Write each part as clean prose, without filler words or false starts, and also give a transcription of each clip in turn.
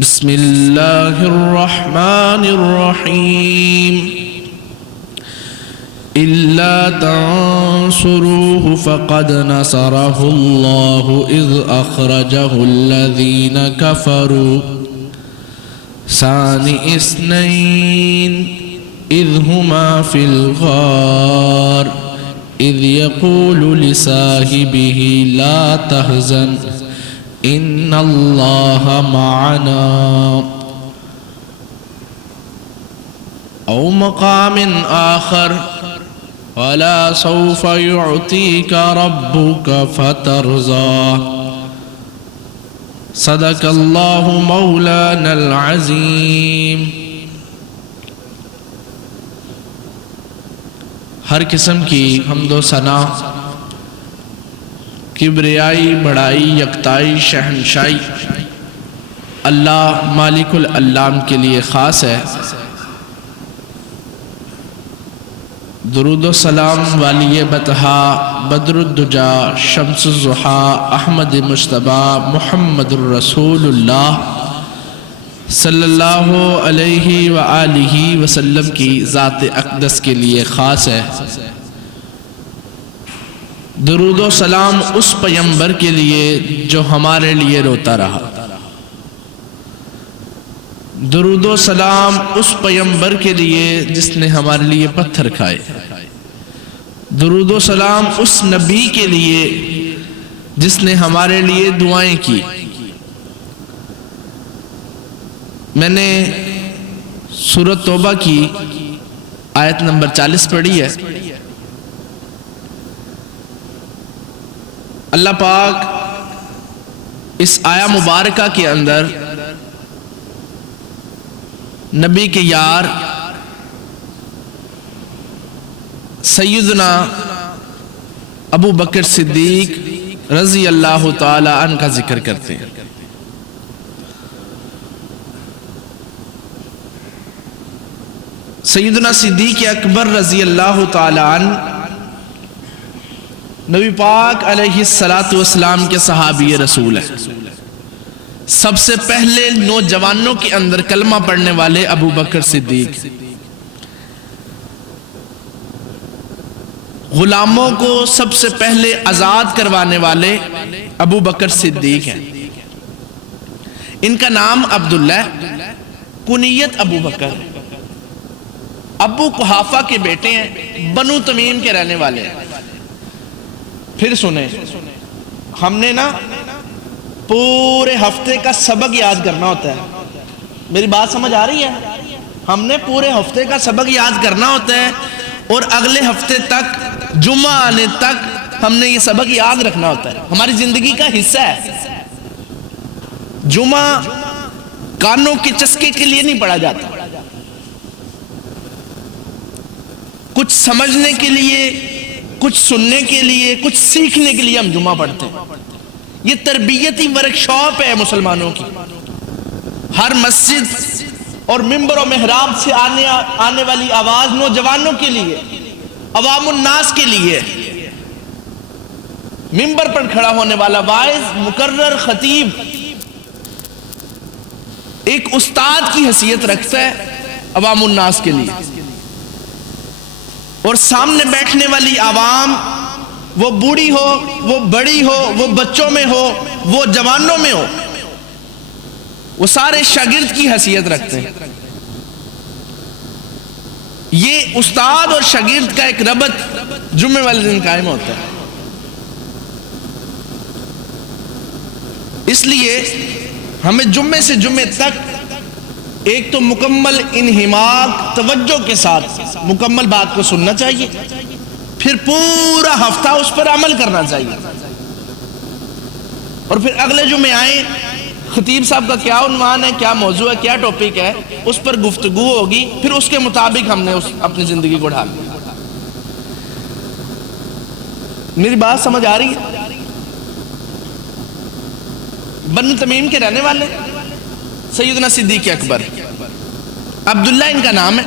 بسم اللہ الرحمن الرحیم إلا تنصروه فقد نصره الله إذ أخرجه الذين كفروا ثاني اثنين إذ هما في الغار إذ يقول لصاحبه لا تحزن إن الله معنا أو مقام آخر ولا سوف يعطيك ربك فترضى صدق الله مولانا العظیم۔ ہر قسم کی حمد و ثنا، کبریائی، بڑائی، یکتائی، شہنشائی اللہ مالک العلام کے لیے خاص ہے۔ درود و سلام والی بطحا بدر الدجا شمس الضحا احمد مجتبی محمد الرسول اللہ صلی اللہ علیہ وآلہ وسلم کی ذات اقدس کے لیے خاص ہے۔ درود و سلام اس پیغمبر کے لیے جو ہمارے لیے روتا رہا، درود و سلام اس پیغمبر کے لیے جس نے ہمارے لیے پتھر کھائے، درود و سلام اس نبی کے لیے جس نے ہمارے لیے دعائیں کی۔ میں نے سورۃ توبہ کی آیت نمبر 40 پڑھی ہے۔ اللہ پاک اس آیہ مبارکہ کے اندر نبی کے یار سیدنا ابو بکر صدیق رضی اللہ تعالی عنہ کا ذکر کرتے ہیں۔ سیدنا صدیق اکبر رضی اللہ تعالی عنہ نبی پاک علیہ السلام کے صحابی رسول ہے۔ سب سے پہلے نوجوانوں کے اندر کلمہ پڑھنے والے ابو بکر صدیق، غلاموں کو سب سے پہلے آزاد کروانے والے ابو بکر صدیق ہیں۔ ان کا نام عبداللہ، کنیت ابو بکر، ابو قحافہ کے بیٹے ہیں، بنو تمیم کے رہنے والے ہیں۔ پھر سنیں، ہم نے نا پورے ہفتے کا سبق یاد کرنا ہوتا ہے۔ میری بات سمجھ آ رہی ہے؟ ہم نے پورے ہفتے کا سبق یاد کرنا ہوتا ہے اور اگلے ہفتے تک، جمعہ آنے تک ہم نے یہ سبق یاد رکھنا ہوتا ہے، ہماری زندگی کا حصہ ہے۔ جمعہ کانوں کے چسکے کے لیے نہیں پڑھا جاتا، کچھ سمجھنے کے لیے، کچھ سننے کے لیے، کچھ سیکھنے کے لیے ہم جمعہ پڑھتے ہیں۔ یہ تربیتی ورکشاپ ہے مسلمانوں کی۔ ہر مسجد اور ممبر و محراب سے آنے والی آواز نوجوانوں کے لیے، عوام الناس کے لیے، ممبر پر کھڑا ہونے والا واعظ، مقرر، خطیب ایک استاد کی حیثیت رکھتا ہے عوام الناس کے لیے، اور سامنے بیٹھنے والی عوام، وہ بوڑھی ہو، وہ بڑی ہو، وہ بچوں میں ہو، وہ جوانوں میں ہو، وہ سارے شاگرد کی حیثیت رکھتے ہیں۔ یہ استاد اور شاگرد کا ایک ربط جمعے والے دن قائم ہوتا ہے۔ اس لیے ہمیں جمعے سے جمعے تک ایک تو مکمل انہماک توجہ کے ساتھ مکمل بات کو سننا چاہیے، پھر پورا ہفتہ اس پر عمل کرنا چاہیے، اور پھر اگلے جمعے آئیں، خطیب صاحب کا کیا عنوان ہے، کیا موضوع ہے، کیا ٹاپک ہے، اس پر گفتگو ہوگی، پھر اس کے مطابق ہم نے اپنی زندگی کو ڈھالنا۔ میری بات سمجھ آ رہی ہے؟ بنو تمیم کے رہنے والے سیدنا صدیق اکبر، عبداللہ ان کا نام ہے،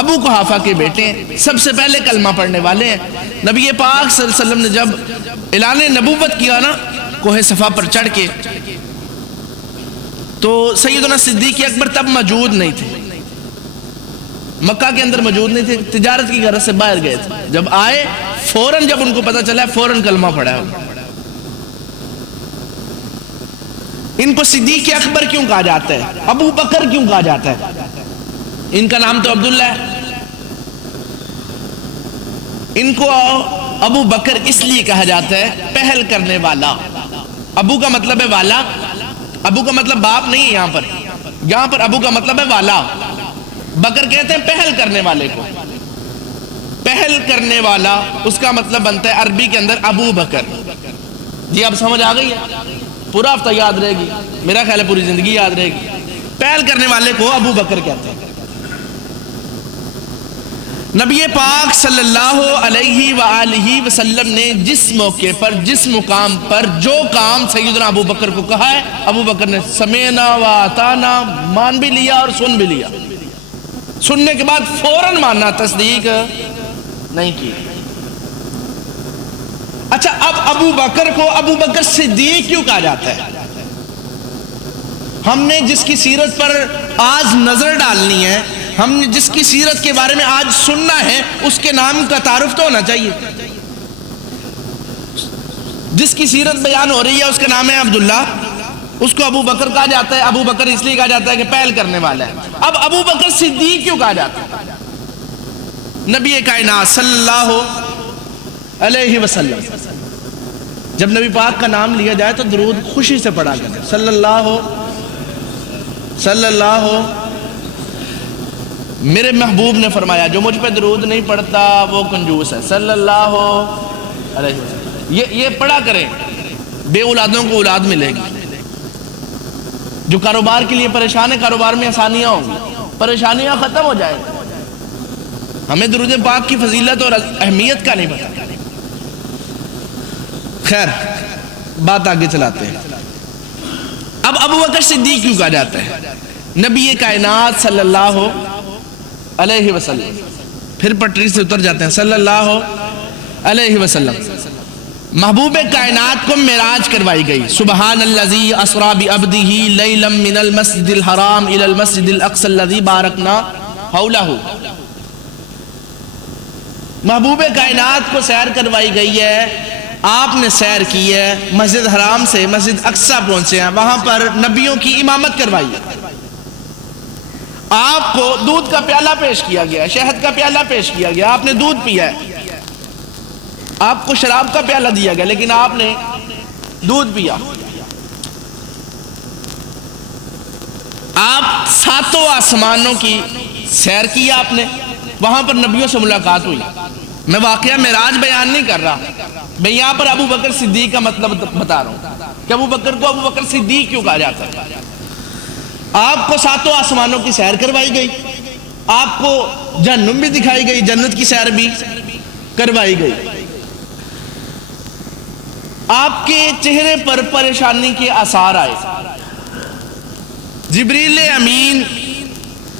ابو قحافہ کے بیٹے ہیں، سب سے پہلے کلمہ پڑھنے والے ہیں۔ نبی پاک صلی اللہ علیہ وسلم نے جب اعلان نبوت کیا نا کوہ صفا پر چڑھ کے، تو سیدنا صدیق اکبر تب موجود نہیں تھے، مکہ کے اندر موجود نہیں تھے، تجارت کی غرض سے باہر گئے تھے. جب آئے فوراً جب ان کو پتہ چلا فوراً کلمہ پڑھا. ان کو صدیق اکبر کیوں کہا جاتا ہے؟ ابو بکر کیوں کہا جاتا ہے؟ ان کا نام تو عبداللہ ہے. ان کو ابو بکر اس لیے کہا جاتا ہے پہل کرنے والا. ابو کا مطلب ہے والا. ابو کا مطلب باپ نہیں ہے یہاں پر ابو کا مطلب ہے والا. بکر کہتے ہیں پہل کرنے والے کو. پہل کرنے والا اس کا مطلب بنتا ہے عربی کے اندر ابو بکر. جی اب سمجھ آ گئی ہے؟ پورا ہفتہ یاد رہے گی، میرا خیال ہے پوری زندگی یاد رہے گی. پہل کرنے والے کو ابو بکر کہتے ہیں. نبی پاک صلی اللہ علیہ وآلہ وسلم نے جس موقع پر جس مقام پر جو کام سیدنا ابو بکر کو کہا ہے، ابو بکر نے سمینا و اطانا مان بھی لیا اور سن بھی لیا. سننے کے بعد فوراً ماننا، تصدیق نہیں کی. اچھا اب ابو بکر کو ابو بکر صدیق کیوں کہا جاتا ہے؟ ہم نے جس کی سیرت پر آج نظر ڈالنی ہے، ہم نے جس کی سیرت کے بارے میں آج سننا ہے، اس کے نام کا تعارف تو ہونا چاہیے. جس کی سیرت بیان ہو رہی ہے اس کا نام ہے عبداللہ، اس کو ابو بکر کہا جاتا ہے. ابو بکر اس لیے کہا جاتا ہے کہ پہل کرنے والا ہے. اب ابو بکر صدیق کیوں کہا جاتا ہے؟ نبی کائنات صلی اللہ علیہ وسلم، جب نبی پاک کا نام لیا جائے تو درود خوشی سے پڑھا کریں. صلی اللہ. میرے محبوب نے فرمایا جو مجھ پہ درود نہیں پڑھتا وہ کنجوس ہے. صلی اللہ علیہ وسلم. یہ پڑھا کریں، بے اولادوں کو اولاد ملے گی. جو کاروبار کے لیے پریشان ہے، کاروبار میں آسانیاں ہوں گی، پریشانیاں ختم ہو جائیں. ہمیں درود پاک کی فضیلت اور اہمیت کا نہیں پتا. خیر بات آگے چلاتے ہیں. اب ابو بکر صدیق کیوں کہا جاتا ہے؟ نبی کائنات صلی اللہ علیہ وسلم، پھر پٹری سے اتر جاتے ہیں. صلی اللہ علیہ وسلم محبوب کائنات کو معراج کروائی گئی. سبحان الذی اسری بعبدہ لیلا من المسجد الحرام الی المسجد الاقصی الذی بارکنا حولہ. محبوب کائنات کو سیر کروائی گئی ہے. آپ نے سیر کی ہے، مسجد حرام سے مسجد اقصیٰ پہنچے ہیں، وہاں پر نبیوں کی امامت کروائی ہے. آپ کو دودھ کا پیالہ پیش کیا گیا، شہد کا پیالہ پیش کیا گیا، آپ نے دودھ پیا ہے. آپ کو شراب کا پیالہ دیا گیا لیکن آپ نے دودھ پیا. آپ ساتوں آسمانوں کی سیر کی آپ نے، وہاں پر نبیوں سے ملاقات ہوئی. میں واقعہ معراج بیان نہیں کر رہا، میں یہاں پر ابو بکر صدیق کا مطلب بتا رہا ہوں کہ ابو بکر کو ابو بکر صدیق کیوں کہا جاتا ہے. آپ کو ساتوں آسمانوں کی سیر کروائی گئی، آپ کو جہنم بھی دکھائی گئی، جنت کی سیر بھی کروائی گئی. آپ کے چہرے پر پریشانی کے آثار آئے. جبریل امین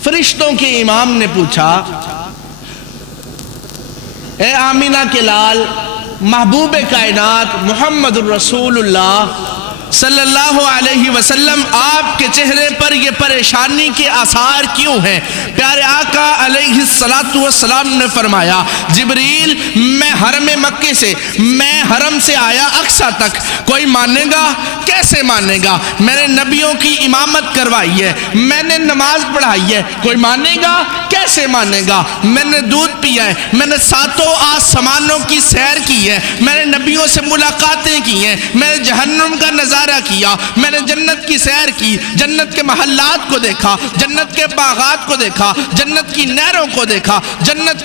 فرشتوں کے امام نے پوچھا، اے آمینہ کے لال محبوب کائنات محمد الرسول اللہ صلی اللہ علیہ وسلم، آپ کے چہرے پر یہ پریشانی کے آثار کیوں ہیں؟ پیارے آقا علیہ السلام نے فرمایا، جبریل میں حرم مکے سے، میں حرم سے آیا اقصیٰ تک، کوئی مانے گا؟ کیسے مانے گا؟ میں نے نبیوں کی امامت کروائی ہے، میں نے نماز پڑھائی ہے، کوئی مانے گا؟ کیسے مانے گا؟ میں نے دودھ پیا ہے، میں نے ساتوں آسمانوں کی سیر کی ہے، میں نے نبیوں سے ملاقاتیں کی ہیں، میں نے جہنم کا نظارہ کیا، میں نے جنت کی سیر کی، جنت کے محلات کو دیکھا، جنت کے باغات کو دیکھا، جنت کی نہروں کو دیکھا، جنت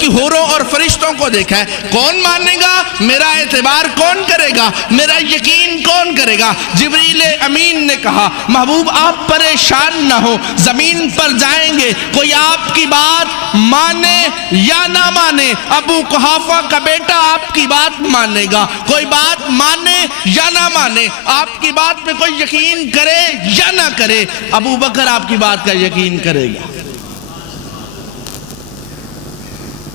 کی حوروں اور فرشتوں کو دیکھا ہے. کون مانے گا؟ میرا اعتبار کون کرے گا؟ میرا یقین کون کرے گا؟ جبریل امین نے کہا، محبوب آپ پریشان نہ ہو، زمین پر جائیں گے، کوئی آپ کی بات مانے یا نہ مانے، ابو قحافہ کا بیٹا آپ کی بات مانے گا، کوئی بات مانے یا نہ مانے، آپ کی بات پہ کوئی یقین کرے یا نہ کرے، ابو بکر آپ کی بات کا یقین کرے گا.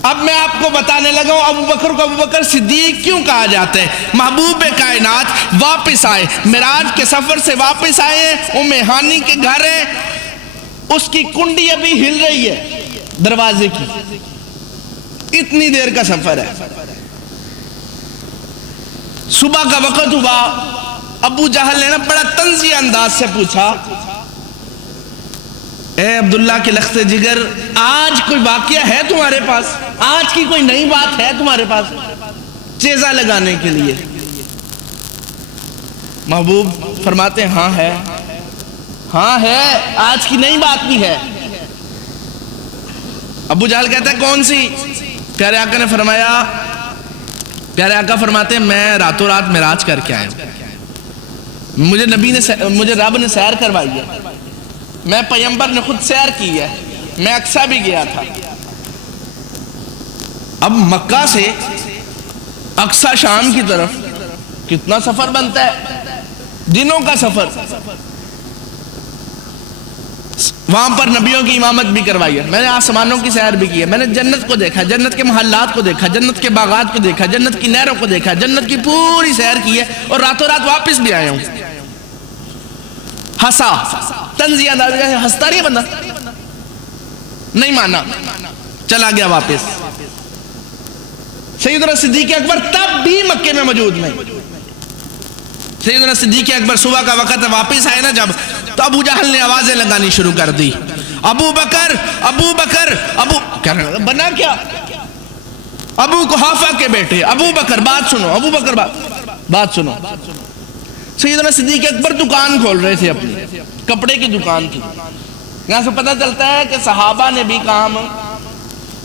اب میں آپ کو بتانے لگا ہوں ابو بکر کو ابو بکر صدیق کیوں کہا جاتا ہے۔ محبوب کائنات واپس آئے، معراج کے سفر سے واپس آئے، ام ہانی کے گھر ہے، اس کی کنڈی ابھی ہل رہی ہے دروازے کی، اتنی دیر کا سفر ہے۔ صبح کا وقت ہوا، ابو جہل نے بڑا طنزیہ انداز سے پوچھا، اے عبداللہ کے لخت جگر، آج کوئی واقعہ ہے تمہارے پاس؟ آج کی کوئی نئی بات ہے تمہارے پاس چیزہ لگانے کے لیے؟ محبوب فرماتے ہیں ہاں ہے، ہاں ہے، آج کی نئی بات بھی ہے۔ ابو جہل کہتا ہے کون سی؟ پیارے آقا نے فرمایا، پیارے آقا فرماتے ہیں میں راتوں رات معراج کر کے آیا ہوں، مجھے رب نے سیر کروائی ہے، میں پیغمبر نے خود سیر کی ہے، میں اقصیٰ بھی گیا تھا۔ اب مکہ سے اقصیٰ شام کی طرف کتنا سفر بنتا ہے، دنوں کا سفر۔ وہاں پر نبیوں کی امامت بھی کروائی ہے، میں نے آسمانوں کی سیر بھی کی ہے، میں نے جنت کو دیکھا، جنت کے محلات کو دیکھا، جنت کے باغات کو دیکھا، جنت کی نہروں کو دیکھا، جنت کی پوری سیر کی ہے، اور راتوں رات واپس بھی آیا ہوں۔ ہنسا، طنزیہ انداز میں ہنستا رہی بندہ، نہیں مانا، چلا گیا واپس۔ سیدنا صدیق اکبر تب بھی مکے میں موجود نہیں۔ سیدنا صدیق اکبر صبح کا وقت واپس آئے نا جب، تو ابو جہل نے آوازیں لگانی شروع کر دی، ابو بکر ابو بکر ابو، کہنے لگا بنا کیا؟ ابو قحافہ کے بیٹے ابو بکر بات سنو، ابو بکر بات سنو۔ سیدنا صدیق اکبر دکان کھول رہے تھے، اپنی کپڑے کی دکان تھی۔ یہاں سے پتہ چلتا ہے کہ صحابہ نے بھی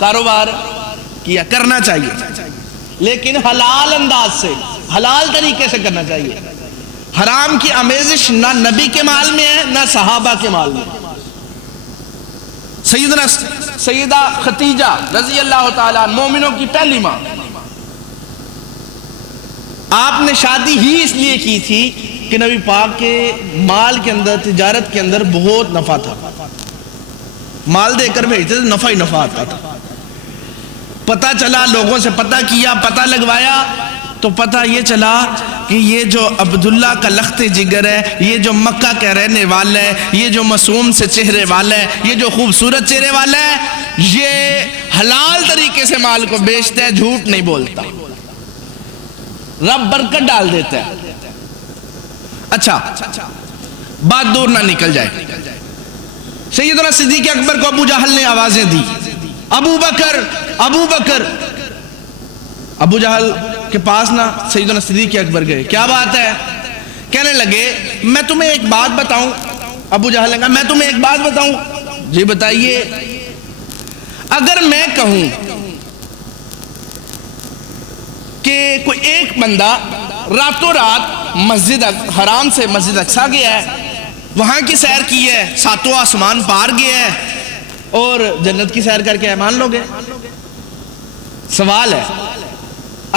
کاروبار کیا، کرنا چاہیے، لیکن حلال انداز سے، حلال طریقے سے کرنا چاہیے۔ حرام کی آمیزش نہ نبی کے مال میں ہے نہ صحابہ کے مال میں۔ سیدہ خدیجہ رضی اللہ تعالیٰ مومنوں کی پہلی ماں، آپ نے شادی ہی اس لیے کی تھی کہ نبی پاک کے مال کے اندر، تجارت کے اندر بہت نفع تھا، مال دے کر بھیجتے تھے، نفع ہی نفع آتا تھا۔ پتہ چلا، لوگوں سے پتہ کیا، پتہ لگوایا، تو پتہ یہ چلا کہ یہ جو عبداللہ کا لخت جگر ہے، یہ جو مکہ کا رہنے والا ہے، یہ جو معصوم سے چہرے والا ہے، یہ جو خوبصورت چہرے والا ہے، یہ حلال طریقے سے مال کو بیچتا ہے، جھوٹ نہیں بولتا، رب برکت ڈال دیتا ہے۔ اچھا، بات دور نہ نکل جائے، سیدنا صدیق اکبر کو ابو جہل نے آوازیں دی، ابو بکر ابو بکر۔ ابو جہل کے پاس نہ سیدنا صدیق اکبر گئے، کیا بات ہے؟ کہنے لگے میں تمہیں ایک بات بتاؤں۔ ابو جہل نے کہا میں تمہیں ایک بات بتاؤں؟ جی بتائیے۔ اگر میں کہوں کہ کوئی ایک بندہ راتوں رات مسجد حرام سے مسجد اقصیٰ گیا ہے، وہاں کی سیر کی ہے، ساتوں آسمان پار گیا ہے، اور جنت کی سیر کر کے مان لو گے؟ سوال ہے،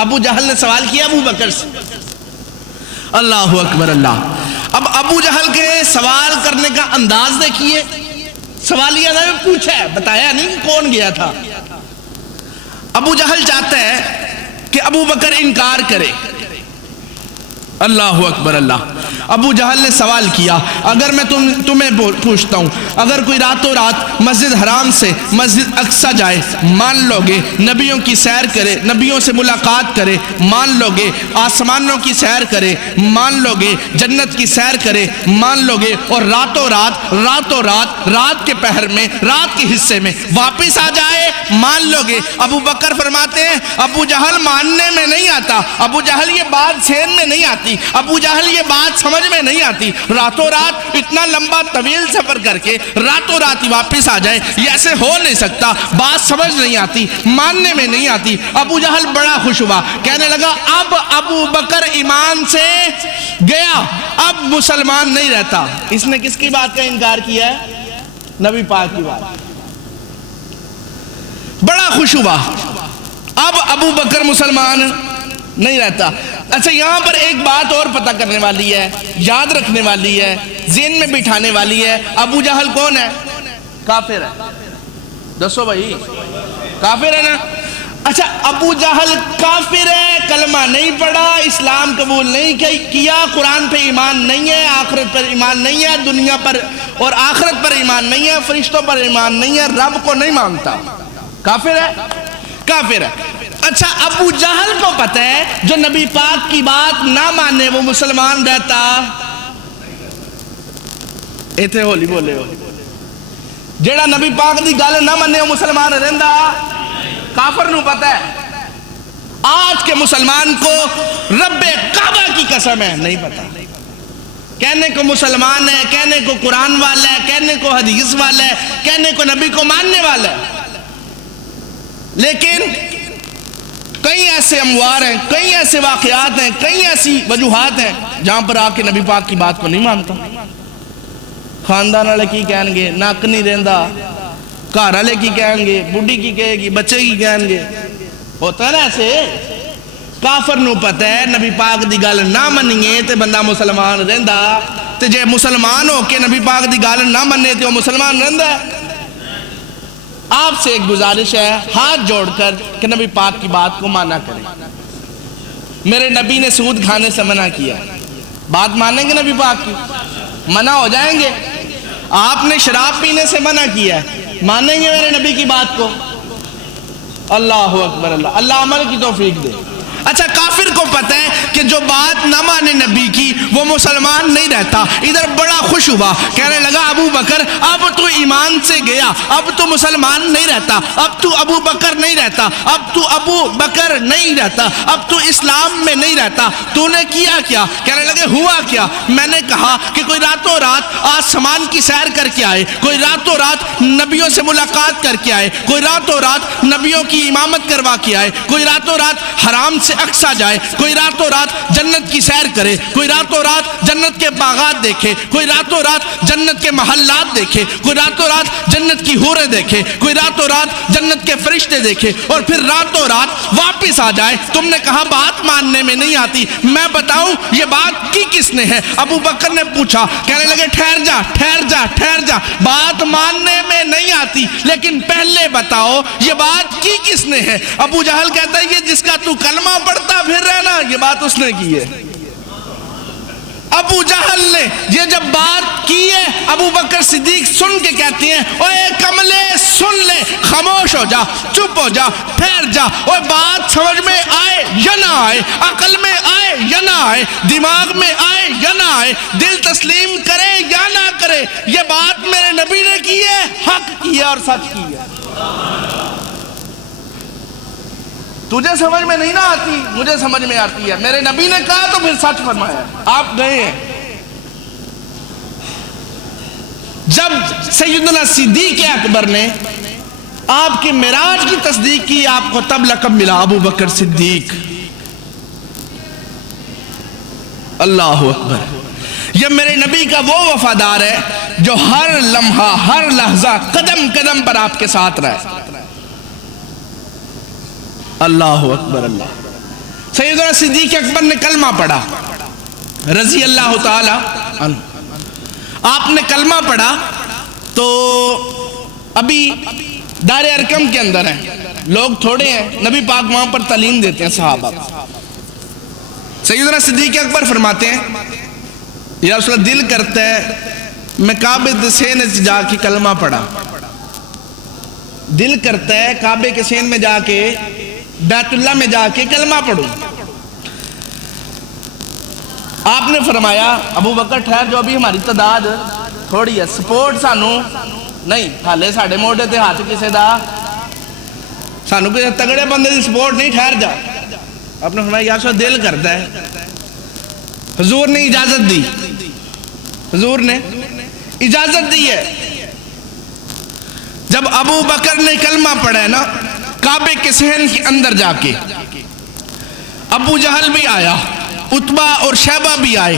ابو جہل نے سوال کیا ابو بکر سے۔ اللہ اکبر اللہ۔ اب ابو جہل کے سوال کرنے کا انداز دیکھیے، سوالیہ انداز میں پوچھا ہے، بتایا نہیں کہ کون گیا تھا۔ ابو جہل چاہتا ہے کہ ابو بکر انکار کرے۔ اللہ اکبر اللہ۔ ابو جہل نے سوال کیا، اگر میں تمہیں پوچھتا ہوں، اگر کوئی راتوں رات مسجد حرام سے مسجد اقصیٰ جائے، مان لو گے؟ نبیوں کی سیر کرے، نبیوں سے ملاقات کرے، مان لو گے؟ آسمانوں کی سیر کرے، مان لو گے؟ جنت کی سیر کرے، مان لو گے؟ اور راتوں رات رات کے پہر میں، رات کے حصے میں واپس آ جائے، مان لو گے؟ ابو بکر فرماتے ہیں ابو جہل ماننے میں نہیں آتا، ابو جہل یہ بات ذہن میں نہیں آتی، ابو جہل یہ بات سمجھ میں نہیں آتی، راتوں رات اتنا لمبا طویل سفر کر کے راتوں رات ہی واپس آ جائے، یہ ایسے ہو نہیں سکتا، بات سمجھ نہیں آتی، ماننے میں نہیں آتی۔ ابو جہل بڑا خوش ہوا، کہنے لگا اب ابو بکر ایمان سے گیا، اب مسلمان نہیں رہتا۔ اس نے کس کی بات کا انکار کیا ہے؟ نبی پاک کی بات۔ بڑا خوش ہوا، اب ابو بکر مسلمان نہیں رہتا۔ اچھا، یہاں پر ایک بات اور پتہ کرنے والی ہے، یاد رکھنے والی ہے، ذہن میں بٹھانے والی ہے۔ ابو جہل کون ہے؟ کافر ہے۔ دسو بھائی، کافر ہے نا؟ اچھا ابو جہل کافر ہے، کلمہ نہیں پڑھا، اسلام قبول نہیں کیا، قرآن پہ ایمان نہیں ہے، آخرت پر ایمان نہیں ہے، دنیا پر اور آخرت پر ایمان نہیں ہے، فرشتوں پر ایمان نہیں ہے، رب کو نہیں مانتا، کافر ہے؟ کافر ہے۔ اچھا ابو جہل کو پتہ ہے جو نبی پاک کی بات نہ مانے وہ مسلمان رہتا، ایتھے ہولی بولے ہو، جیڑا نبی پاک دی گل نہ مانے وہ مسلمان رہندا، کافر نو پتہ ہے۔ آج کے مسلمان کو رب کعبہ کی قسم ہے نہیں پتہ، کہنے کو مسلمان ہے، کہنے کو قرآن والا ہے، کہنے کو حدیث والا ہے، کہنے کو نبی کو ماننے والا ہے، لیکن کئی ایسے اموار ہیں، کئی ایسے واقعات ہیں، کئی ایسی وجوہات ہیں جہاں پر آ کے نبی پاک کی بات کو نہیں مانتا۔ خاندان والے کی کہیں گے، ناک نہیں رہندا، گھر والے کی کہیں گے، بڈھی کی کہے گی، بچے کی کہیں گے، ہوتا ہے نا ایسے۔ کافر نو پتہ ہے نبی پاک دی گل نہ منیے تے بندہ مسلمان رہندا، تے جے مسلمان ہو کے نبی پاک دی گل نہ منے تے وہ مسلمان رہندا ہے۔ آپ سے ایک گزارش ہے ہاتھ جوڑ کر کہ نبی پاک کی بات کو مانا کریں۔ میرے نبی نے سود کھانے سے منع کیا، بات مانیں گے نبی پاک کی؟ منع ہو جائیں گے۔ آپ نے شراب پینے سے منع کیا ہے، مانیں گے میرے نبی کی بات کو؟ اللہ اکبر، اللہ عمل کی توفیق دے۔ اچھا کافر کو پتہ ہے کہ جو بات نہ مانے نبی کی وہ مسلمان نہیں رہتا، ادھر بڑا خوش ہوا، کہنے لگا ابو بکر اب تو ایمان سے گیا، اب تو مسلمان نہیں رہتا، اب تو ابو بکر نہیں رہتا، اب تو ابو بکر نہیں رہتا، اب تو اسلام میں نہیں رہتا، تو نے کیا کیا؟ کہنے لگے ہوا کیا؟ میں نے کہا کہ کوئی راتوں رات آسمان کی سیر کر کے آئے، کوئی راتوں رات نبیوں سے ملاقات کر کے آئے، کوئی راتوں رات نبیوں کی امامت کروا کے آئے، کوئی راتوں رات حرام سے اقصا جائے، کوئی راتوں رات جنت کی سیر کرے، کوئی راتوں رات جنت کے باغات دیکھے، کوئی راتوں رات جنت کے محلات دیکھے، کوئی راتوں رات جنت کی حوریں دیکھے، کوئی راتوں رات جنت کے فرشتے دیکھے، اور پھر راتوں رات واپس آ جائے۔ تم نے کہا بات ماننے میں نہیں آتی، میں بتاؤں یہ بات کی کس نے ہے؟ ابو بکر نے پوچھا، کہنے لگے ٹھہر جا ٹھہر جا ٹھہر جا، بات ماننے میں نہیں آتی لیکن پہلے بتاؤ یہ بات کی کس نے ہے؟ ابو جہل کہتا ہے یہ جس کا تو کلمہ پڑھتا پھر رہنا، یہ بات اس نے کی ہے۔ ابو جہل نے یہ جب بات کی ہے، ابو بکر صدیق سن کے کہتے ہیں اوے کملے سن لے، خاموش ہو جا، چپ ہو جا، ٹھہر جا، اوے بات سمجھ میں آئے یا نہ آئے، عقل میں آئے یا نہ آئے، دماغ میں آئے یا نہ آئے، دل تسلیم کرے یا نہ کرے، یہ بات میرے نبی نے کی ہے، حق کی ہے اور سچ کی ہے۔ تجھے سمجھ میں نہیں نہ آتی، مجھے سمجھ میں آتی ہے، میرے نبی نے کہا تو پھر سچ فرمایا۔ آپ گئے ہیں جب سیدنا صدیق اکبر نے آپ کے معراج کی تصدیق کی، آپ کو تب لقب ملا ابو بکر صدیق۔ اللہ اکبر، یہ میرے نبی کا وہ وفادار ہے جو ہر لمحہ ہر لحظہ قدم قدم پر آپ کے ساتھ رہے۔ اللہ اکبر اللہ۔ سیدنا صدیق اکبر نے کلمہ پڑھا رضی اللہ تعالی عنہ۔ آپ نے کلمہ پڑھا تو ابھی دار ارقم کے اندر ہیں، لوگ تھوڑے ہیں، نبی پاک وہاں پر تعلیم دیتے ہیں صحابہ۔ سیدنا صدیق اکبر فرماتے ہیں یا رسول اللہ دل کرتا ہے میں کعبے کے سین جا کے کلمہ پڑھا، دل کرتا ہے کعبے کے سین میں جا کے بیت اللہ میں جا کے کلمہ پڑھوں۔ آپ نے فرمایا ابو بکر ٹھہر جو، ابھی ہماری تعداد تھوڑی ہے، سپورٹ سانو نہیں، حالے ساڑھے موڑے تے ہاتھ کسے دا، سانو کوئی تگڑے بندے دی سپورٹ نہیں، ٹھہر جا۔ آپ نے فرمایا یا سو دل کرتا ہے، حضور نے اجازت دی، حضور نے اجازت دی ہے۔ جب ابو بکر نے کلمہ پڑھا ہے نا کعبے کے صحن کے اندر جا کے، ابو جہل بھی آیا، عتبہ اور شیبہ بھی آئے،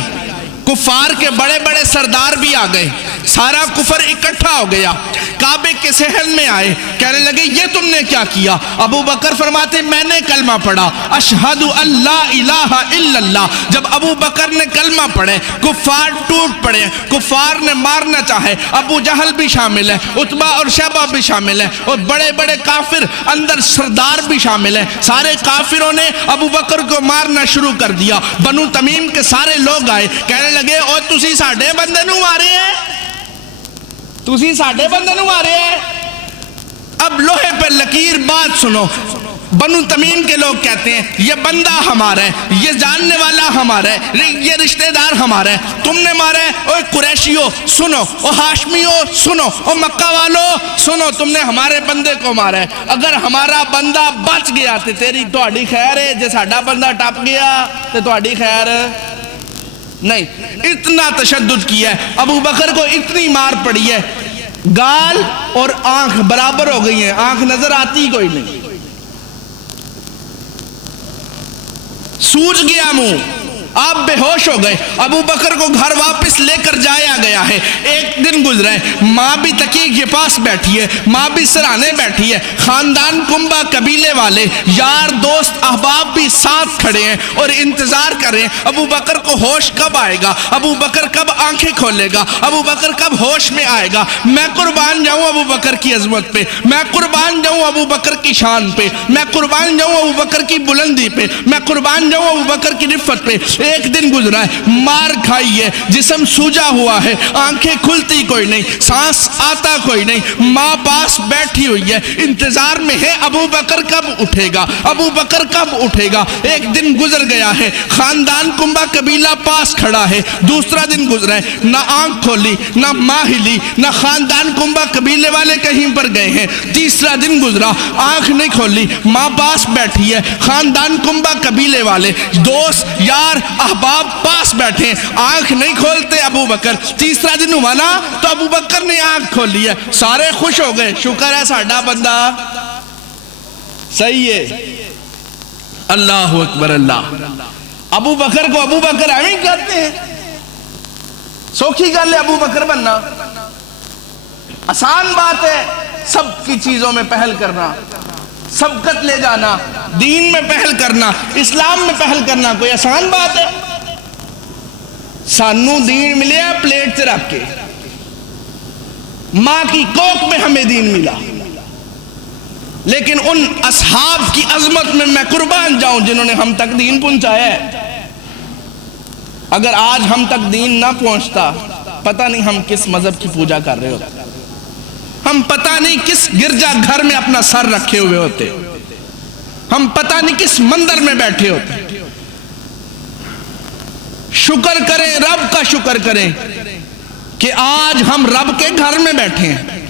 کفار کے بڑے بڑے سردار بھی آ گئے، سارا کفر اکٹھا ہو گیا، کعبے کے صحن میں آئے، کہنے لگے یہ تم نے کیا کیا؟ ابو بکر فرماتے میں نے کلمہ پڑھا، اشہد ان لا الہ الا اللہ۔ جب ابو بکر نے کلمہ پڑھے کفار ٹوٹ پڑے، کفار نے مارنا چاہے، ابو جہل بھی شامل ہے، عتبہ اور شیبہ بھی شامل ہے، اور بڑے بڑے کافر اندر سردار بھی شامل ہیں، سارے کافروں نے ابو بکر کو مارنا شروع کر دیا۔ بنو تمیم کے سارے لوگ آئے، کہنے لگے او تسی ساڈے بندے نو مارے ہیں، تسی ساڈے بندے نو مارے ہیں۔ اب لوہے پر لکیر بات سنو، بنو تمیم کے لوگ کہتے ہیں یہ بندہ ہمارا ہے، یہ جاننے والا ہمارا ہے، یہ رشتہ دار ہمارا ہے، تم نے مارا ہے۔ اوہ قریشیو سنو، اوہ ہاشمیو سنو، اوہ مکہ والو سنو، تم نے ہمارے بندے کو مارا ہے۔ اگر ہمارا بندہ بچ گیا تو تیری تہاڈی خیر ہے، جے ساڈا بندہ ٹپ گیا تو تہاڈی خیر نہیں۔ اتنا تشدد کیا ہے، ابو بکر کو اتنی مار پڑی ہے، گال اور آنکھ برابر ہو گئی ہیں، آنکھ نظر آتی کوئی نہیں، سوج گیا منہ، آپ بے ہوش ہو گئے۔ ابو بکر کو گھر واپس لے کر جایا گیا ہے۔ ایک دن گزرا ہے، ماں بھی تکیے کے پاس بیٹھی ہے، ماں بھی سرانے بیٹھی ہے، خاندان کنبہ قبیلے والے یار دوست احباب بھی ساتھ کھڑے ہیں اور انتظار کر رہے ہیں ابو بکر کو ہوش کب آئے گا، ابو بکر کب آنکھیں کھولے گا، ابو بکر کب ہوش میں آئے گا۔ میں قربان جاؤں ابو بکر کی عظمت پہ، میں قربان جاؤں ابو بکر کی شان پہ، میں قربان جاؤں ابو بکر کی بلندی پہ، میں قربان جاؤں ابو بکر کی رفت پہ۔ ایک دن گزرا ہے، مار کھائی ہے، جسم سوجا ہوا ہے، آنکھیں کھلتی کوئی نہیں، سانس آتا کوئی نہیں، ماں پاس بیٹھی ہوئی ہے، انتظار میں ہے ابو بکر کب اٹھے گا، ابو بکر کب اٹھے گا۔ ایک دن گزر گیا ہے، خاندان کنبہ قبیلہ پاس کھڑا ہے، دوسرا دن گزرا ہے، نہ آنکھ کھولی، نہ ماں ہلی، نہ خاندان کنبہ قبیلے والے کہیں پر گئے ہیں۔ تیسرا دن گزرا، آنکھ نہیں کھولی، ماں پاس بیٹھی ہے، خاندان کنبہ قبیلے والے دوست یار احباب پاس بیٹھے ہیں، آنکھ نہیں کھولتے ابو بکر۔ تیسرا دن ہوا نا تو ابو بکر نے آنکھ کھولی ہے، سارے خوش ہو گئے، شکر ہے ساڈا بندہ صحیح ہے۔ اللہ اکبر اللہ۔ ابو بکر کو ابو بکر ایویں کہتے ہیں، سوکھی گل ہے ابو بکر بننا، آسان بات ہے سب کی چیزوں میں پہل کرنا، سبقت لے جانا، دین میں پہل کرنا، اسلام میں پہل کرنا کوئی آسان بات ہے؟ سانو دین ملیا پلیٹ سے رکھ کے، ماں کی کوکھ میں ہمیں دین ملا، لیکن ان اصحاب کی عظمت میں میں قربان جاؤں جنہوں نے ہم تک دین پہنچایا ہے۔ اگر آج ہم تک دین نہ پہنچتا، پتہ نہیں ہم کس مذہب کی پوجا کر رہے ہوتے، ہم پتہ نہیں کس گرجا گھر میں اپنا سر رکھے ہوئے ہوتے، ہم پتہ نہیں کس مندر میں بیٹھے ہوتے۔ شکر کریں، رب کا شکر کریں کہ آج ہم رب کے گھر میں بیٹھے ہیں،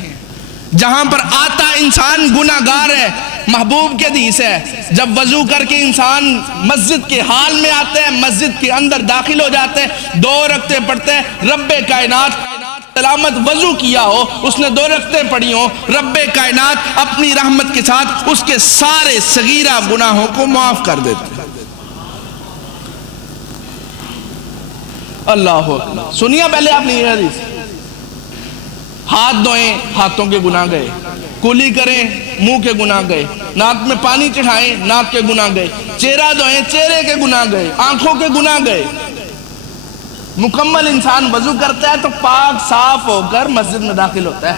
جہاں پر آتا انسان گناہگار ہے۔ محبوب کے حدیث ہے، جب وضو کر کے انسان مسجد کے حال میں آتا ہے، مسجد کے اندر داخل ہو جاتے ہیں، 2 رکعتیں پڑھتے ہیں، رب کائنات سلامت وضو کیا ہو، اس نے 2 رکعتیں پڑھی ہو، رب کائنات اپنی رحمت کے ساتھ اس کے سارے صغیرہ گناہوں کو معاف کر دیتے ہیں۔ اللہ اکبر۔ سنیا پہلے آپ نے یہ حدیث، ہاتھ دھوئیں ہاتھوں کے گناہ گئے، کلی کریں منہ کے گناہ گئے، ناک میں پانی چڑھائیں ناک کے گناہ گئے، چہرہ دھوئیں چہرے کے گناہ گئے، آنکھوں کے گناہ گئے۔ مکمل انسان وضو کرتا ہے تو پاک صاف ہو کر مسجد میں داخل ہوتا ہے،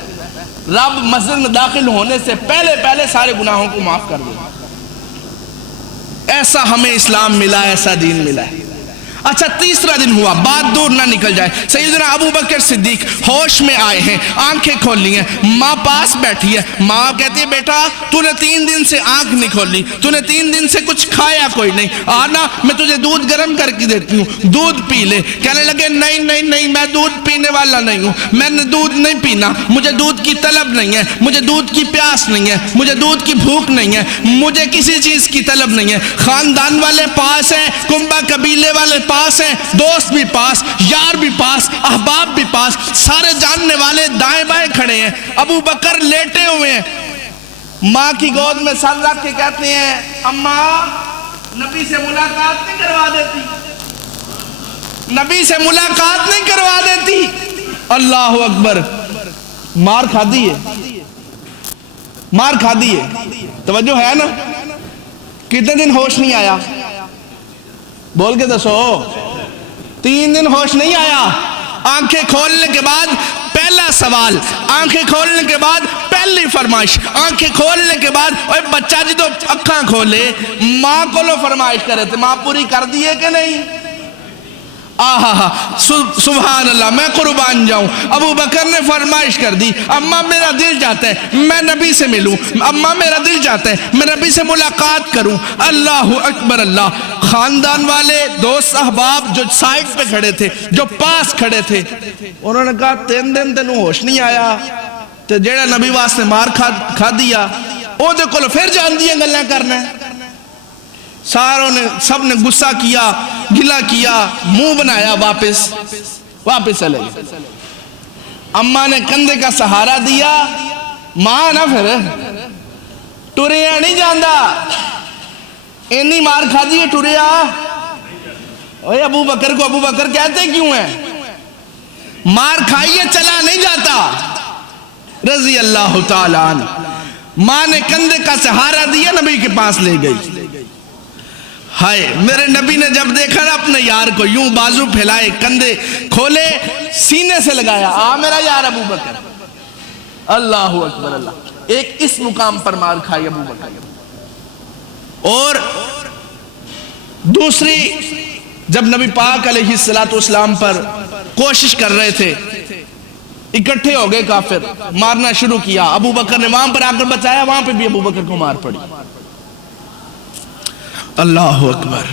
رب مسجد میں داخل ہونے سے پہلے سارے گناہوں کو معاف کر دے۔ ایسا ہمیں اسلام ملا، ایسا دین ملا ہے۔ اچھا تیسرا دن ہوا، بات دور نہ نکل جائے، سیدنا ابو بکر صدیق ہوش میں آئے ہیں، آنکھیں کھولی ہیں، ماں پاس بیٹھی ہے، ماں کہتی ہے بیٹا تو نے 3 دن سے آنکھ نہیں کھولی، تو نے 3 دن سے کچھ کھایا کوئی نہیں، آنا میں تجھے دودھ گرم کر کے دیتی ہوں، دودھ پی لے۔ کہنے لگے نہیں میں دودھ پینے والا نہیں ہوں، میں نے دودھ نہیں پینا، مجھے دودھ کی طلب نہیں ہے، مجھے دودھ کی پیاس نہیں ہے، مجھے دودھ کی بھوک نہیں ہے، مجھے کسی چیز کی طلب نہیں ہے۔ خاندان والے پاس ہیں، کنبہ قبیلے والے پاس ہیں، دوست بھی پاس، یار بھی پاس، احباب بھی پاس، سارے جاننے والے دائیں بائیں کھڑے ہیں، ابو بکر لیٹے ہوئے ہیں، ماں کی گود میں سر رکھ کے کہتے ہیں اماں نبی سے ملاقات نہیں کروا دیتی، نبی سے ملاقات نہیں کروا دیتی۔ اللہ اکبر، مار کھا دی ہے، مار کھا دی ہے، توجہ ہے نا؟ کتنے دن ہوش نہیں آیا؟ بول کے دسو، 3 دن ہوش نہیں آیا۔ آنکھیں کھولنے کے بعد پہلا سوال، آنکھیں کھولنے کے بعد پہلی فرمائش، آنکھیں کھولنے کے بعد اوے بچہ جی تو اکھاں کھولے، ماں کو لو فرمائش کرے تھے، ماں پوری کر دی ہے کہ نہیں؟ آہا سبحان اللہ، میں قربان جاؤں، ابو بکر نے فرمائش کر دی، اماں میرا دل چاہتا ہے میں نبی سے ملوں، اماں میرا دل چاہتا ہے میں نبی سے ملاقات کروں۔ اللہ اکبر اللہ۔ خاندان والے، دوست احباب جو سائڈ پہ کھڑے تھے، جو پاس کھڑے تھے، انہوں نے کہا 3 دن تینوں ہوش نہیں آیا، تو جیڑا نبی واسطے مار کھا دیا او دے کولو پھر جان دیا گلیں کرنا ہے۔ ساروں نے، سب نے غصہ کیا، گلہ کیا، منہ بنایا، واپس چلے گئے۔ اماں نے کندھے کا سہارا دیا، ماں نا پھر ٹریا نہیں جاندہ، اینی مار کھا دیئے ٹریا۔ اوہ ابو بکر کو ابو بکر کہتے کیوں ہیں؟ مار کھائیے چلا نہیں جاتا، رضی اللہ تعالیٰ عنہ۔ ماں نے کندھے کا سہارا دیا، نبی کے پاس لے گئی۔ ہائے میرے نبی نے جب دیکھا نا اپنے یار کو، یوں بازو پھیلائے، کندھے کھولے، سینے سے لگایا، آ میرا یار ابو بکر۔ اللہ اکبر اللہ۔ ایک اس مقام پر مار کھائی ابو بکر، اور دوسری جب نبی پاک علیہ السلام پر کوشش کر رہے تھے، اکٹھے ہو گئے کافر، مارنا شروع کیا، ابو بکر نے وہاں پر آ کر بچایا، وہاں پہ بھی ابو بکر کو مار پڑی۔ اللہ اکبر،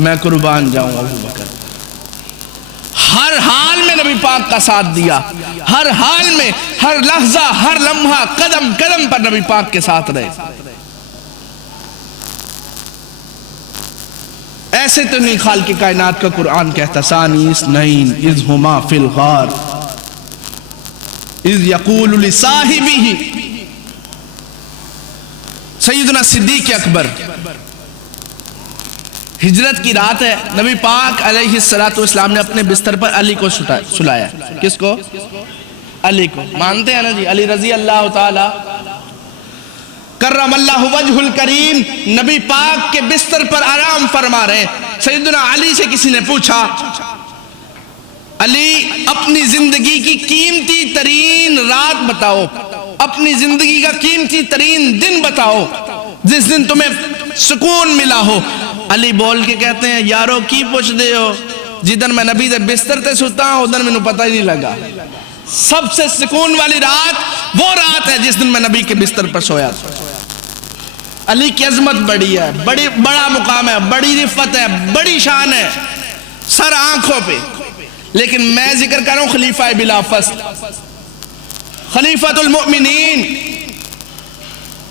میں قربان جاؤں ابو بکر۔ ہر حال میں نبی پاک کا ساتھ دیا، ہر حال میں، ہر لحظہ، ہر لمحہ، قدم قدم پر نبی پاک کے ساتھ رہے۔ ایسے تو نہیں خالق کائنات کا قرآن کہتا، ثانی اثنین اذ ہما فی الغار اذ یقول لصاحبہ۔ سیدنا صدیق اکبر، ہجرت کی رات ہے، نبی پاک علیہ السلام نے اپنے بستر پر علی کو سلایا۔ کس کو؟ علی کو۔ مانتے ہیں نا جی، علی رضی اللہ تعالی کرم اللہ وجہ الکریم نبی پاک کے بستر پر آرام فرما رہے ہیں۔ سیدنا علی سے کسی نے پوچھا، علی اپنی زندگی کی قیمتی ترین رات بتاؤ، اپنی زندگی کا قیمتی ترین دن بتاؤ جس دن تمہیں سکون ملا ہو۔ علی بول کے کہتے ہیں، یارو کی پوچھ دے ہو، جدن میں نبی دے بستر تے سوتا ہوں ادن میں پتہ ہی نہیں لگا۔ سب سے سکون والی رات وہ رات ہے جس دن میں نبی کے بستر پر سویا تھا۔ علی کی عظمت بڑی ہے، بڑا مقام ہے، بڑی رفت ہے، بڑی شان ہے، سر آنکھوں پہ۔ لیکن میں ذکر کر رہا ہوں خلیفہ بلا فصل، خلیفۃ المؤمنین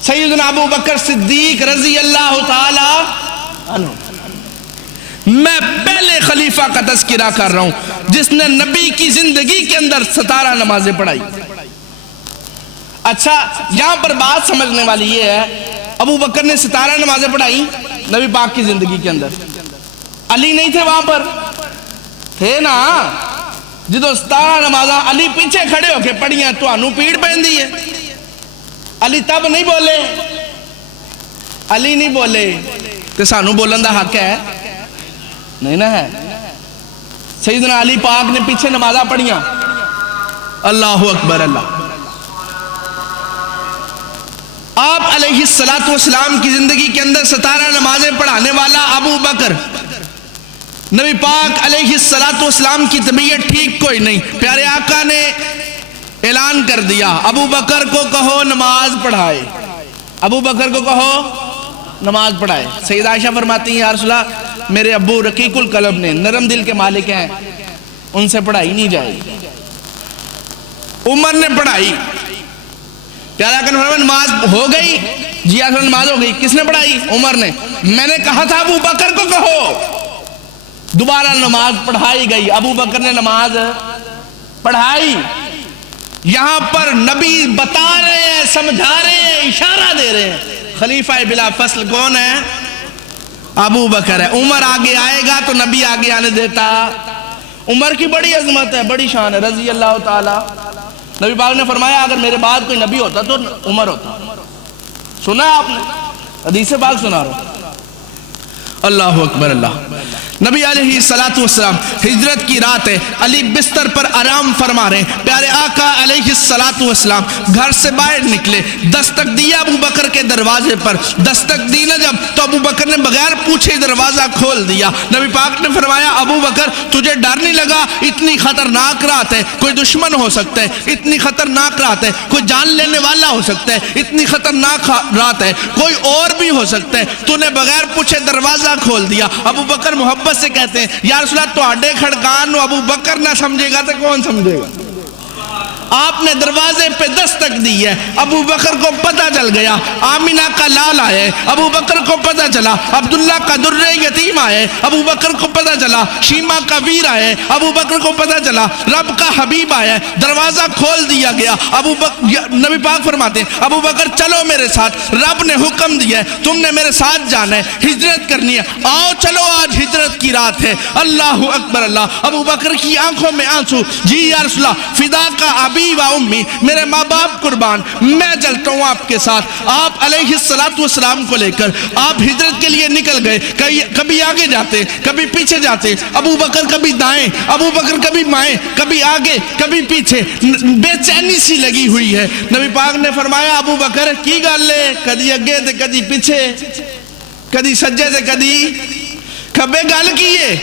سیدنا ابو بکر صدیق رضی اللہ تعالی عنہ۔ میں پہلے خلیفہ کا تذکرہ کر رہا ہوں جس نے نبی کی زندگی کے اندر 17 نمازیں پڑھائی۔ اچھا یہاں پر بات سمجھنے والی یہ ہے، ابو بکر نے 17 نمازیں پڑھائی نبی پاک کی زندگی کے اندر، علی نہیں تھے وہاں پر؟ تھے نا، جدو 17 نمازاں علی پیچھے کھڑے ہو کے پڑھیاں تو انہوں پیڑ پہن دی ہے۔ علی تب نہیں بولے، علی نہیں بولے کہ سانو بولن دا حق ہے؟ نہیں نہ ہے۔ سیدنا علی پاک نے پیچھے نمازاں پڑھیاں۔ اللہ اکبر اللہ۔ آپ علیہ السلام کی زندگی کے اندر 17 نمازیں پڑھانے والا ابو بکر، نبی پاک علیہ السلام کی طبیعت ٹھیک کوئی نہیں، پیارے آقا نے اعلان کر دیا ابو بکر کو کہو نماز پڑھائے، ابو بکر کو کہو نماز پڑھائے۔ سیدہ عائشہ فرماتی ہیں یا رسول اللہ میرے ابو رقیق القلب نے، نرم دل کے مالک ہیں، ان سے پڑھائی نہیں جائے گی۔ عمر نے پڑھائی، پیارے آقا نے فرمایا نماز ہو گئی؟ جی آقا نماز ہو گئی۔ کس نے پڑھائی؟ عمر نے۔ میں نے کہا تھا ابو بکر کو کہو۔ دوبارہ نماز پڑھائی گئی، ابو بکر نے نماز پڑھائی۔ یہاں پر نبی بتا رہے ہیں، سمجھا رہے ہیں، اشارہ دے رہے ہیں خلیفہ بلا فصل کون ہے؟ ابو بکر ہے۔ عمر آگے آئے گا تو نبی آگے آنے دیتا؟ عمر کی بڑی عظمت ہے، بڑی شان ہے رضی اللہ تعالی۔ نبی پاک نے فرمایا اگر میرے بعد کوئی نبی ہوتا تو عمر ہوتا۔ سنا آپ نے؟ حدیث پاک سنا رہا ہوں۔ اللہ اکبر اللہ۔ نبی علیہ السلام ہجرت کی رات ہے، علی بستر پر آرام فرما رہے ہیں، پیارے آقا علیہ السلام گھر سے باہر نکلے، دستک دیا ابو بکر کے دروازے پر، دستک دی نہ جب تو ابو بکر نے بغیر پوچھے دروازہ کھول دیا۔ نبی پاک نے فرمایا ابو بکر تجھے ڈر نہیں لگا؟ اتنی خطرناک رات ہے، کوئی دشمن ہو سکتا ہے، اتنی خطرناک رات ہے، کوئی جان لینے والا ہو سکتا ہے، اتنی خطرناک رات ہے، کوئی اور بھی ہو سکتا ہے، تو نے بغیر پوچھے دروازہ کھول دیا۔ ابو بکر محبت سے کہتے ہیں یا رسول اللہ تو آڈے کھڑکان ابو بکر نہ سمجھے گا تو کون سمجھے گا؟ آپ نے دروازے پہ دستک دی ہے، ابو بکر کو پتہ چل گیا آمینہ کا لال آئے، ابو بکر کو پتہ چلا عبداللہ کا در یتیم آئے، ابو بکر کو پتہ چلا شیمہ کا ویر آئے، ابو بکر کو پتہ چلا رب کا حبیب آئے، دروازہ کھول دیا گیا۔ نبی پاک فرماتے ہیں ابو بکر چلو میرے ساتھ، رب نے حکم دیا ہے تم نے میرے ساتھ جانا ہے، ہجرت کرنی ہے، آؤ چلو آج ہجرت کی رات ہے۔ اللہ اکبر اللہ۔ ابو بکر کی آنکھوں میں آنسو، جی یا رسول اللہ فدا کا ابی و امی، میرے ماں باپ قربان، میں چلتا ہوں آپ کے ساتھ۔ آپ علیہ السلام کو لے کر آپ ہجرت کے لیے نکل گئے، کبھی آگے جاتے کبھی پیچھے جاتے، ابو بکر کبھی دائیں، ابو بکر کبھی بائیں، کبھی آگے کبھی پیچھے، بے چینی سی لگی ہوئی ہے۔ نبی پاک نے فرمایا ابو بکر کی گل ہے، کدی اگے تے کدی پیچھے، کدی سجے تے کدی کھبے، گل کی ہے؟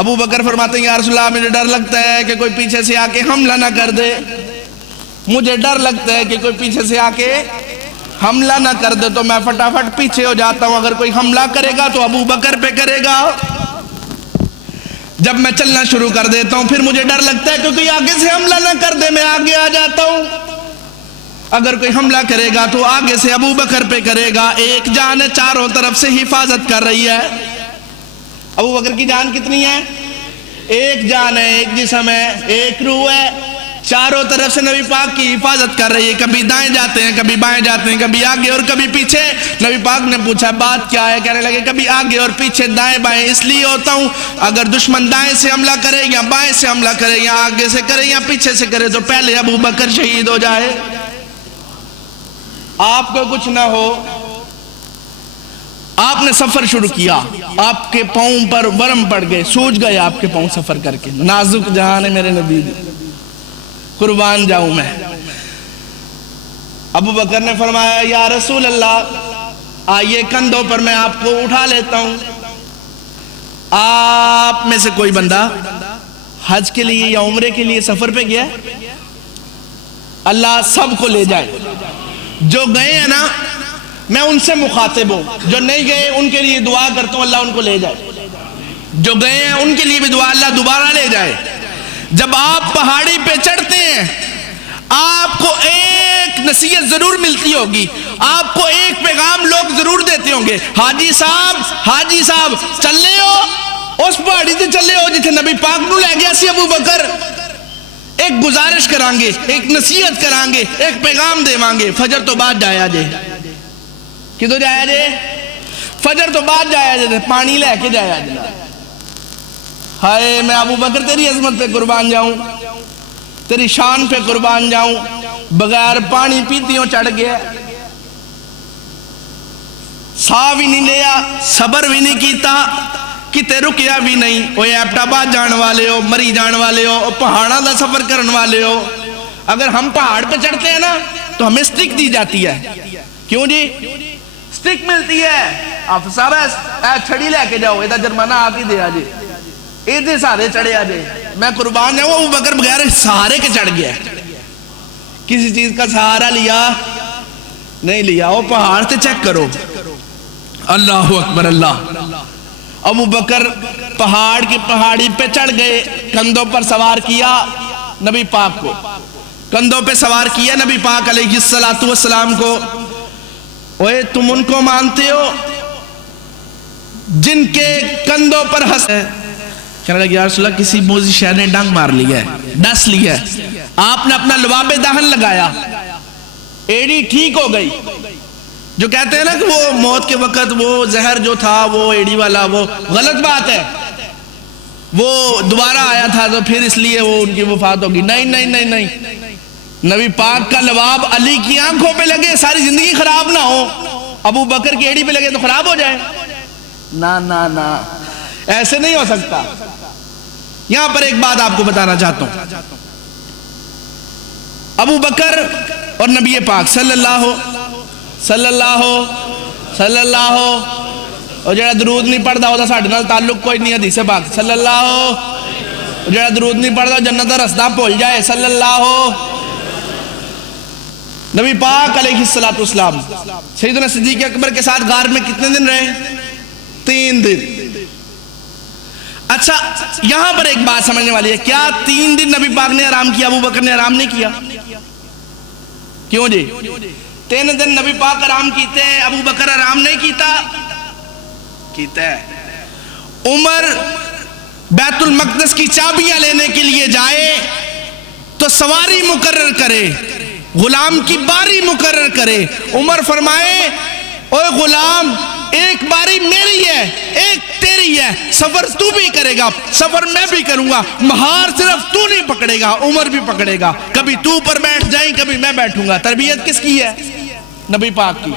ابو بکر فرماتے ہیں یا رسول اللہ مجھے ڈر لگتا ہے کہ کوئی پیچھے سے آ کے حملہ نہ کر دے، مجھے ڈر لگتا ہے کہ کوئی پیچھے سے آ کے حملہ نہ کر دے تو میں فٹافٹ پیچھے ہو جاتا ہوں، اگر کوئی حملہ کرے گا تو ابو بکر پہ کرے گا، جب میں چلنا شروع کر دیتا ہوں پھر مجھے ڈر لگتا ہے کہ کوئی آگے سے حملہ نہ کر دے، میں آگے آ جاتا ہوں، اگر کوئی حملہ کرے گا تو آگے سے ابو بکر پہ کرے گا۔ ایک جان ہے چاروں طرف سے حفاظت کر رہی ہے۔ ابو بکر کی جان کتنی ہے؟ ایک جان ہے، ایک جسم ہے، ایک روح ہے، چاروں طرف سے نبی پاک کی حفاظت کر رہی ہے، کبھی دائیں جاتے ہیں کبھی بائیں جاتے ہیں، کبھی آگے اور کبھی پیچھے۔ نبی پاک نے پوچھا بات کیا ہے؟ کہنے لگے کبھی آگے اور پیچھے دائیں بائیں اس لیے ہوتا ہوں اگر دشمن دائیں سے حملہ کرے یا بائیں سے حملہ کرے یا آگے سے کرے یا پیچھے سے کرے تو پہلے ابو بکر شہید ہو جائے، آپ کو کچھ نہ ہو۔ آپ نے سفر شروع کیا، آپ کے پاؤں پر ورم پڑ گئے، سوج گئے آپ کے پاؤں سفر کر کے، نازک جہان ہے میرے نبی دی، قربان جاؤں میں۔ ابو بکر نے فرمایا یا رسول اللہ آئیے کندھوں پر میں آپ کو اٹھا لیتا ہوں۔ آپ میں سے کوئی بندہ حج کے لیے یا عمرے کے لیے سفر پہ گیا؟ اللہ سب کو لے جائے، جو گئے ہیں نا میں ان سے مخاطب ہوں، جو نہیں گئے ان کے لیے دعا کرتا ہوں اللہ ان کو لے جائے، جو گئے ہیں ان کے لیے بھی دعا اللہ دوبارہ لے جائے۔ جب آپ پہاڑی پہ چڑھتے ہیں آپ کو ایک نصیحت ضرور ملتی ہوگی، آپ کو ایک پیغام لوگ ضرور دیتے ہوں گے، حاجی صاحب چلے ہو اس پہاڑی سے چلے ہو جتھے نبی پاک نو لے گیا سی ابو بکر، ایک گزارش کران گے، ایک نصیحت کران گے، ایک پیغام دیوان گے، فجر تو بعد جایا جے، کدو جایا جے؟ فجر تو بعد جایا جے، پانی لے کے جایا جے۔ ہائے میں ابو بکر تیری عظمت پہ قربان جاؤں، تیری شان پہ قربان جاؤں، بغیر پانی پیتیوں چڑھ گیا، سا بھی نہیں لیا، صبر بھی نہیں کیتا، کتے رکیا بھی نہیں۔ وہ ایپٹ آباد جان والے ہو، مری جان والے ہو، پہاڑاں دا سفر کرن والے ہو، اگر ہم پہاڑ پہ چڑھتے ہیں نا تو ہمیں سٹک دی جاتی ہے، کیوں جی؟ سٹک ملتی ہے، آپ صاحب اے چھڑی لے کے جاؤ، ایدہ جرمانہ آتی دیا جی، ایدھے سارے چڑھے آجے۔ میں قربان جاؤں ابو بکر بغیر سہارے کے چڑھ گیا، کسی چیز کا سہارا لیا نہیں لیا، وہ پہاڑ سے چیک کرو۔ اللہ اکبر اللہ۔ ابو بکر پہاڑ کی پہاڑی پہ چڑھ گئے، کندھوں پر سوار کیا نبی پاک کو، کندھوں پہ سوار کیا نبی پاک علیہ السلام کو۔ اوے تم ان کو مانتے ہو جن کے کندھوں پر ہے؟ کہنے لگے یا رسول اللہ کسی موذی شہر نے ڈنگ مار لیا ہے، ڈس لیا ہے، آپ نے اپنا لباب دہن لگایا، ایڑی ٹھیک ہو گئی۔ جو کہتے ہیں نا کہ وہ موت کے وقت وہ زہر جو تھا وہ ایڑی والا، وہ غلط بات ہے، وہ دوبارہ آیا تھا تو پھر اس لیے وہ ان کی وفات ہوگی. نہیں نہیں نہیں نہیں, نبی پاک کا لباب علی کی آنکھوں پہ لگے ساری زندگی خراب نہ ہو, ابو بکر کی ایڑی پہ لگے تو خراب ہو جائے. نا نا نا, ایسے نہیں ہو سکتا. یہاں پر ایک بات آپ کو بتانا چاہتا ہوں. ابو بکر اور نبی پاک صلی اللہ اور جڑا درود نہیں پڑھتا ہوتا ساڈے نال تعلق کوئی نہیں. حدیث پاک صلی اللہ, جڑا درود نہیں پڑھتا جنت دا رستہ بھول جائے. صلی اللہ. نبی پاک علیہ السلام سیدنا صدیق اکبر کے ساتھ غار میں کتنے دن رہے؟ 3 دن. اچھا یہاں پر ایک بات سمجھنے والی ہے, کیا 3 دن نبی پاک نے آرام کیا, ابو بکر نے آرام نہیں کیا؟ کیوں جی؟ 3 دن نبی پاک آرام کیتے ہیں, ابو بکر آرام نہیں کیتا ہے. عمر بیت المقدس کی چابیاں لینے کے لیے جائے تو سواری مقرر کرے, غلام کی باری مقرر کرے. عمر فرمائے اوے غلام, ایک باری میری ہے ایک تیری ہے, سفر تو بھی کرے گا سفر میں بھی کروں گا, مہار صرف تو نہیں پکڑے گا عمر بھی پکڑے گا, کبھی تو پر بیٹھ جائیں کبھی میں بیٹھوں گا. تربیت کس کی ہے؟ نبی پاک کی.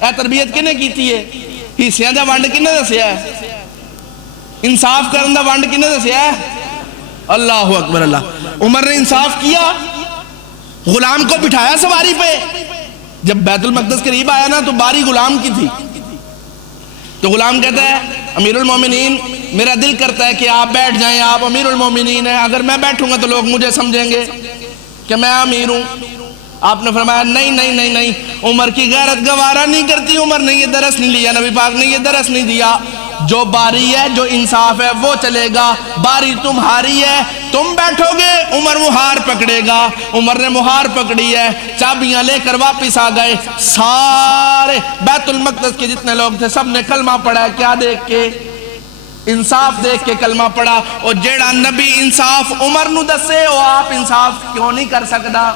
اے تربیت کنے کیتی ہے؟ حصیاں دا ونڈ کنے دسیا ہے؟ انصاف کرن دا ونڈ کنے دسیا ہے؟ اللہ اکبر اللہ. عمر نے انصاف کیا, غلام کو بٹھایا سواری پہ. جب بیت المقدس قریب آیا نا تو باری غلام کی تھی, تو غلام کہتا ہے امیر المومنین میرا دل کرتا ہے کہ آپ بیٹھ جائیں, آپ امیر المومنین ہیں, اگر میں بیٹھوں گا تو لوگ مجھے سمجھیں گے کہ میں امیر ہوں. آپ نے فرمایا نہیں نہیں نہیں نہیں, عمر کی غیرت گوارا نہیں کرتی. عمر نے یہ درس نہیں لیا, نبی پاک نے یہ درس نہیں دیا. جو باری ہے جو انصاف ہے وہ چلے گا, باری تمہاری ہے تم بیٹھو گے, عمر مہار پکڑے گا. عمر نے مہار پکڑی ہے, چابیاں لے کر واپس آ گئے. سارے بیت المقدس کے جتنے لوگ تھے سب نے کلمہ پڑھا ہے. کیا دیکھ کے؟ انصاف دیکھ کے کلمہ پڑھا. اور جیڑا نبی انصاف عمر نو دسے وہ آپ انصاف کیوں نہیں کر سکتا؟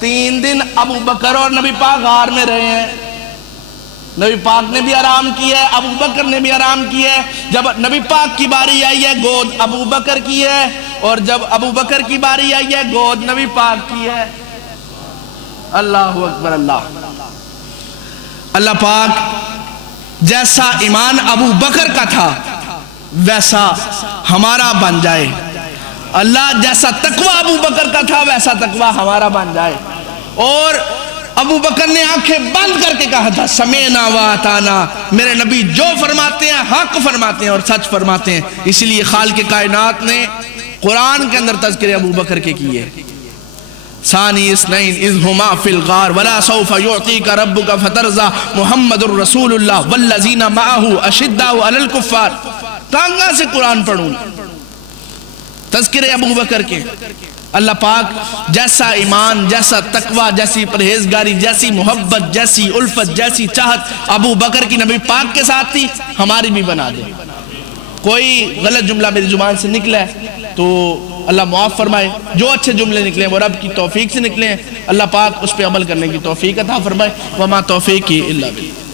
3 دن ابو بکر اور نبی پاک غار میں رہے ہیں. نبی پاک نے بھی آرام کیا ہے, ابو بکر نے بھی آرام کیا ہے. جب نبی پاک کی باری آئی ہے گود ابو بکر کی ہے, اور جب ابو بکر کی باری آئی ہے گود نبی پاک کی ہے. اللہ اکبر اللہ. اللہ پاک جیسا ایمان ابو بکر کا تھا ویسا ہمارا بن جائے. اللہ جیسا تقوی ابو بکر کا تھا ویسا تقوی ہمارا بن جائے. اور ابو بکر نے آنکھیں بند کر کے کہا تھا سمعنا و اطعنا, میرے نبی جو فرماتے ہیں حق فرماتے ہیں اور سچ فرماتے ہیں. اسی لیے خالق کائنات نے قرآن کے اندر تذکرے ابو بکر کے کیے. ثانی اثنین اذ ہما فی الغار ولا سوف یعطیک ربک فترضی محمد الرسول اللہ والذین معہ اشداء علی الکفار. کہاں سے قرآن پڑھوں؟ تذکرے ابو بکر کے. اللہ پاک جیسا ایمان, جیسا تقوی, جیسی پرہیزگاری, جیسی محبت, جیسی الفت, جیسی چاہت ابو بکر کی نبی پاک کے ساتھ تھی ہماری بھی بنا دے. کوئی غلط جملہ میری زبان سے نکلا ہے تو اللہ معاف فرمائے. جو اچھے جملے نکلے وہ رب کی توفیق سے نکلے ہیں. اللہ پاک اس پہ عمل کرنے کی توفیق عطا فرمائے. وما توفیقی الا باللہ.